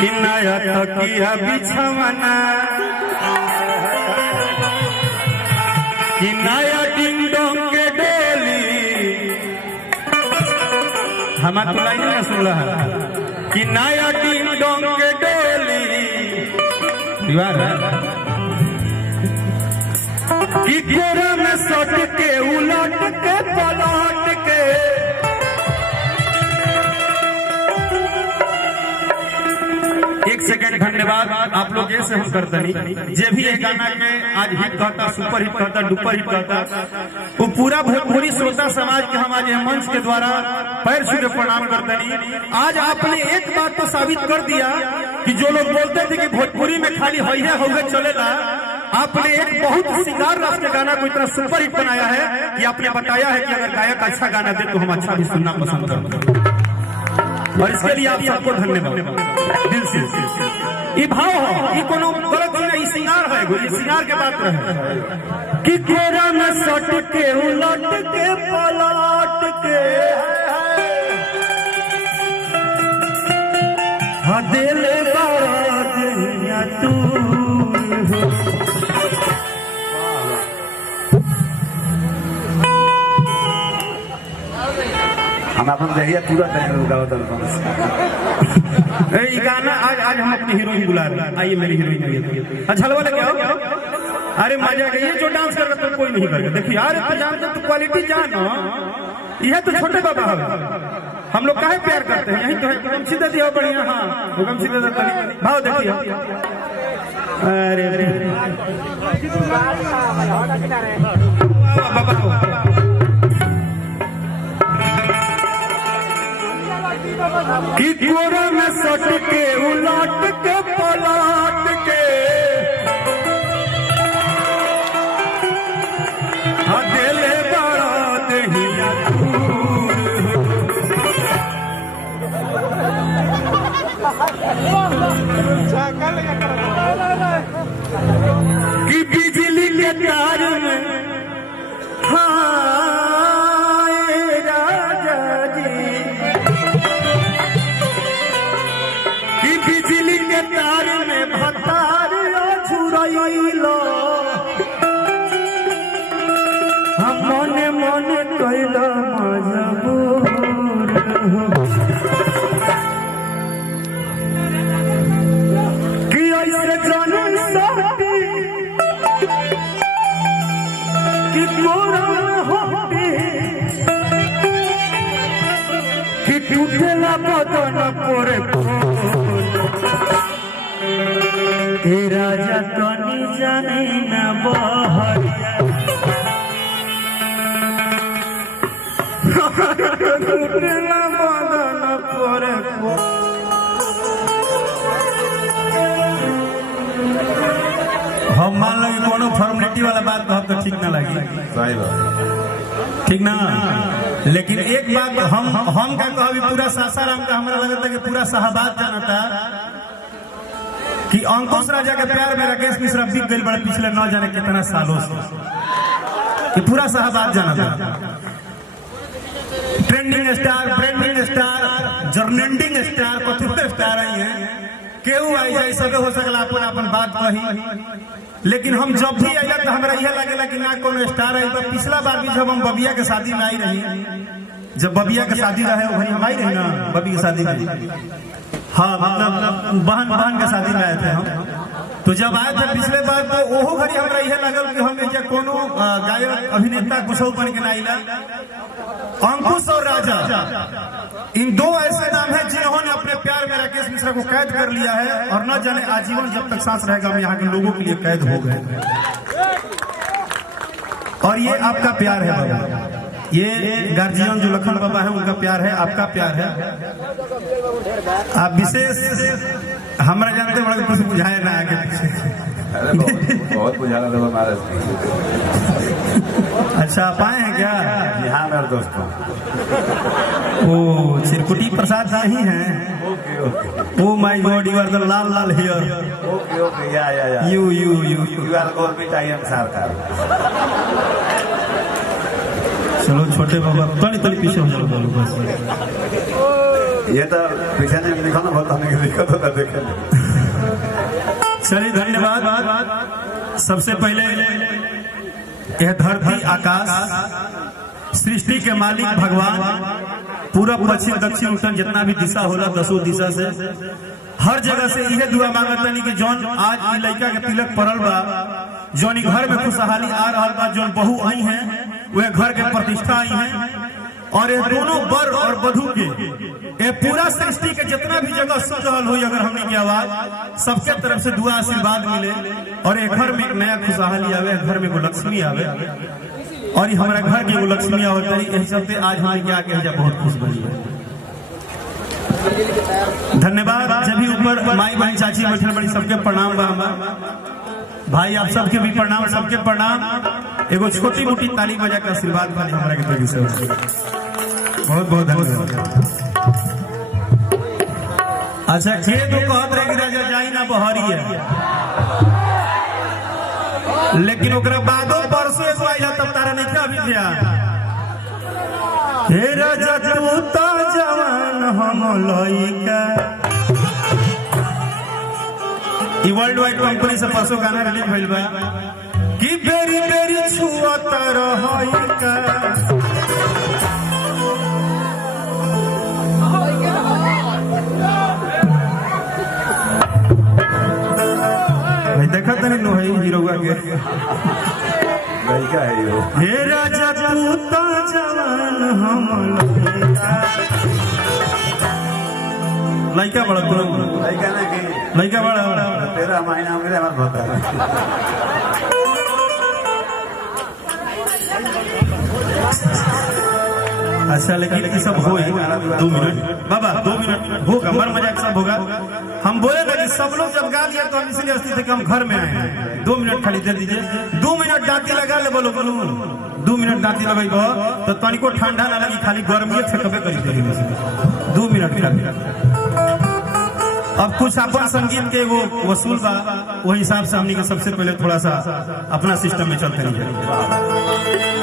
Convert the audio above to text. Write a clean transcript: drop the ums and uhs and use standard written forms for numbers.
कि नया तकिया बिछवना कि नया डिंडों के डोली हमारा तो लाइन में सुन रहा है कि नया डिंडों के डोली दीवार कि कोरा में सट के उलट के पलट के एक सेकंड धन्यवाद आप लोग ऐसे हम करते नहीं जे भी ये गाना के आज हिट कहता सुपर हिट कहता डुपर हिट कहता वो पूरा भोजपुरी श्रोता समाज के हम आज मंच के द्वारा पैर छू के प्रणाम करते नहीं। आज आपने एक बात तो साबित कर दिया कि जो लोग बोलते थे कि भोजपुरी में खाली हइया होगे चलेगा, आपने एक बहुत सिंगार रस के गाना को इतना सुपर हिट बनाया है कि आपने बताया है कि अगर गायक अच्छा गाना दे तो हम अच्छा भी सुनना पसंद करते हैं और इसके लिए आप सबको धन्यवाद दिल से। ये भाव हो, ये कोनो गलत चीज नहीं, सिंगार है, ये सिंगार के बात रहे कि कोरा में सट के उलट के पलट के दिल बारा तू हम अपन जहिया पूरा टाइम गावत ये गाना आज हम अपनी हीरोइन बुला रहे हैं। आइए मेरी हीरोइन अच्छा वाले क्या हो? अरे मजा का ये जो डांस कर रहा तो कोई नहीं करेगा। देखिए यार तो जानते तो क्वालिटी जानो यह तो छोटे बाबा है, हम लोग काहे प्यार करते हैं, यही तो है। हम सीधे दिया बढ़िया, हाँ हुक्म सीधे भाव देखिए। अरे कि कोरा में सट के उलट के पलट के दिले बड़ा दहिया कि बिजली के तार में बिजली के तार में भतार छुड़ैलो हम मने मने कैला मजबूर कि ऐसे जन सकती कि कोरा होती कि टूटेला बदन पोरे राजा तनी जाने न बहरिया बदन पर हम मान लगे कोनो फॉर्मेलिटी वाला बात बहुत तो ठीक ना लगी, सही बात ठीक ना। लेकिन एक बात हम क्या कहो पूरा सासाराम का हमारा लगता है कि पूरा शाहबाद जानता कि अंकुश राजा के प्यार में राकेश मिश्रा बिक गई बड़े पिछले 9 जाने कितना सालों से, कि पूरा शाहबाद जाना था। ट्रेंडिंग स्टार, ब्रांडिंग स्टार, जर्नेंडिंग स्टार, कथुर स्टार आई है, केहू आई जाए सब हो सकला अपन अपन बात कही। लेकिन हम जब भी आइला तो हमरा यह लगेला कि ना कोनो स्टार आई। तो पिछला बार भी जब हम बबिया के शादी में आई रही, जब बबिया के शादी रहे वही हम आई रही ना बबी की शादी में, हाँ मतलब बहन के शादी में आए थे हम। तो जब आए थे पिछले बार तो ओहो घड़ी हमरा यह लगल कि हम क्या कोनो गायक अभिनेता कुछ बन के ना। अंकुश और राजा इन दो ऐसे नाम हैं जिन्होंने अपने प्यार में राकेश मिश्रा को कैद कर लिया है और न जाने आजीवन जब तक सांस रहेगा हम यहाँ के लोगों के लिए कैद हो गए। और ये आपका प्यार है बाबा, ये गार्जियन जो लखन बाबा है उनका प्यार है, आपका प्यार है। आप विशेष हमारा जानते बड़ा कुछ बुझाए ना आगे पीछे। बहुत बुझाना था हमारे। अच्छा आप आए हैं क्या? जी हाँ मेरे दोस्तों। ओ चिरकुटी प्रसाद नहीं है? Oh my God you R the Lal Lal here. Okay okay या you are government I am सरकार। चलो छोटे बाबा तनी तनी पीछे हो जाओ बस। ये तो पीछे नहीं लिखा ना बहुत हमें दिक्कत होता देखे। चलिए धन्यवाद। सबसे पहले यह धरती आकाश सृष्टि के मालिक भगवान पूरब पश्चिम दक्षिण उत्तर जितना भी दिशा होला 10 दिशा से हर जगह से यह दुआ मांगतनी कि जौन आज ई लड़का के तिलक पड़ल बा, जौन ई घर में खुशहाली आ रहा बा, जौन बहू आई हैं वह घर के प्रतिष्ठा आई हैं, और ये दोनों वर और वधू के ये पूरा सृष्टि के जितना भी जगह सुन रहा हो, अगर हमने की आवाज सबके तरफ से दुआ आशीर्वाद मिले और एक घर में एक नया खुशहाली आवे, घर में एगो लक्ष्मी आवे, और हमारा घर की एगो लक्ष्मी आवत यही चलते आज हमारे क्या कहे बहुत खुश बनी है। धन्यवाद। जब भी ऊपर माई बहन चाची बैठे बड़ी सबके प्रणाम बा, भाई आप सबके भी प्रणाम, सबके प्रणाम। एगो छोटी मोटी ताली बजा के आशीर्वाद वाली हमारा के तरफ से बहुत बहुत धन्यवाद। अच्छा खेत कहत रहे कि राजा जाई ना बहरी है, लेकिन ओकरा बादो परसों एगो आइला तब तारा नहीं था अभी दिया। हे राजा तू तो जवान हम लइका, ई वर्ल्ड वाइड कंपनी से परसों गाना रिलीज भइल बा कि बेरी बेरी छुअत रहइका। देखा तनी नो है हीरोगा के लड़का है यो। हे राजा तू तो जवान हम लइका, लइका बड़ा लड़का ना कि लइका बड़ा 13 महीना मेरे हमारे होता अच्छा, लेकिन ये सब हो 2 मिनट बाबा, 2 मिनट होगा, मर मजाक सब होगा। हम बोले ना कि सब लोग जब गा लिया तो हम इसलिए अस्थित थे कि हम घर में आए हैं। 2 मिनट खाली दे दीजिए, 2 मिनट डांती लगा ले, बोलो बोलो 2 मिनट डांती लगाई तो तनिको ठंडा ना लगी, खाली गर्मी छकबे करी देगी। 2 मिनट खाली। अब कुछ अपन संगीत के वो वसूल बा, वही हिसाब से हमने सबसे पहले थोड़ा सा अपना सिस्टम में चलते नहीं।